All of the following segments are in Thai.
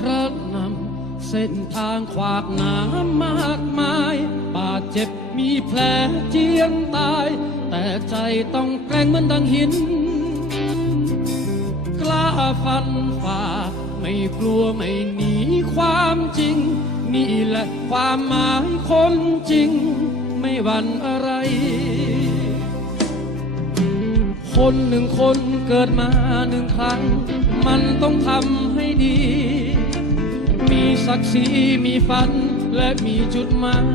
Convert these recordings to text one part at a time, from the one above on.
กระนำเส้นทางขวากหน้ำมากมาย บาดเจ็บมีแผลเจียนตาย แต่ใจต้องแกร่งเหมือนดังหิน กล้าฟันฝ่า ไม่กลัวไม่หนีความจริง นี่แหละความหมายคนจริง ไม่หวั่นอะไรคนหนึ่งคนเกิดมาหนึ่งครั้ง มันต้องทำให้ดี ศักดิ์ศรีมีฝันและมีจุดหมาย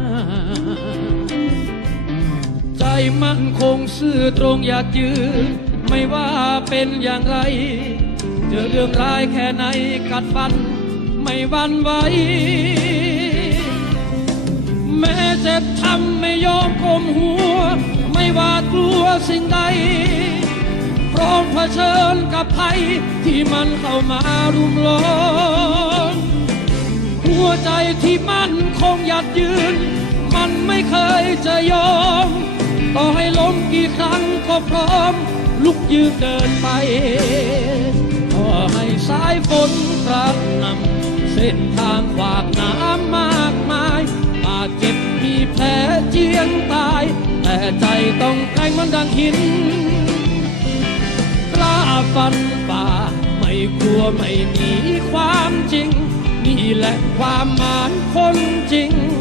ใจมั่นคงซื่อตรงอยากยืน ไม่ว่าเป็นอย่างไร เจอเรื่องร้ายแค่ไหนกัดฟัน ไม่วันไหวแม้เจ็บทำไม่ยอมก้มหัว ไม่หวาดกลัวสิ่งใดพร้อมเผชิญกับภัยที่มันเข้ามารุมล้อม หัวใจที่มั่นคงหยัดยืน มันไม่เคยจะยอม ต่อให้ล้มกี่ครั้งก็พร้อม ลุกยืนเดินไปต่อให้สายฝนกระหนำเส้นทางขวากน้ำมากมายบาดเจ็บมีแผลเจียนตาย แต่ใจต้องแกร่งเหมันดังหิน กล้าฟันฝ่าไม่กลัวไม่หนีความจริง นี่แหละความหมายคนจริง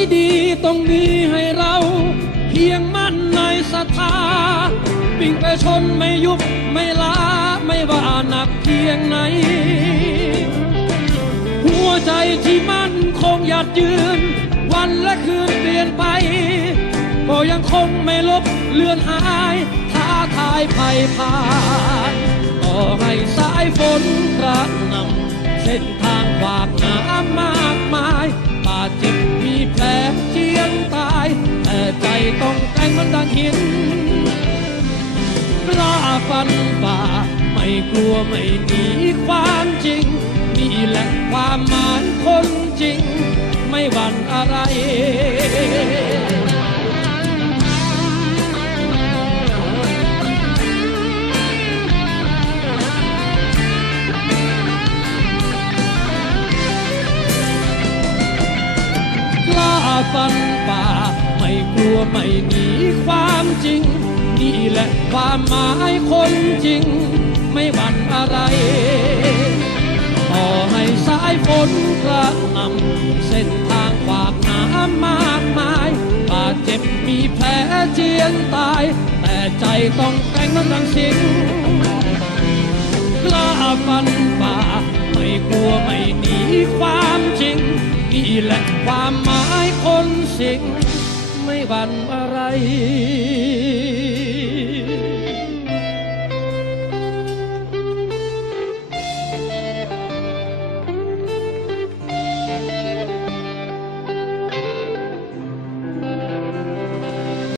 ที่ดีต้องมีให้เรา เพียงมั่นในศรัทธาวิ่งไปชนไม่ยุบไม่ลาไม่ว่าหนักเพียงไหน หัวใจที่มั่นคงหยัดยืน วันและคืนเปลี่ยนไป ก็ยังคงไม่ลบเลือนหายท้าทายภัยผ่านต่อให้สายฝนกระหนำเส้นทางขวากน้ำ หินกล้าฟันฝ่าไม่กลัวไม่หนีความจริง นี่แหละความหมายคนจริง ไม่หวั่นอะไร ฟันฝ่า ไม่กลัวไม่หนีความจริง นี่แหละความหมายคนจริง ไม่หวั่นอะไร ต่อให้สายฝนกระหน่ำเส้นทางขวากน้ำมากมายบาดเจ็บมีแผลเจียนตาย แต่ใจต้องแกร่งเหมันดังสิงกล้าฟันฝ่า ไม่กลัวไม่หนีความ นี่แหละความหมายคนสิง ไม่หวั่นอะไร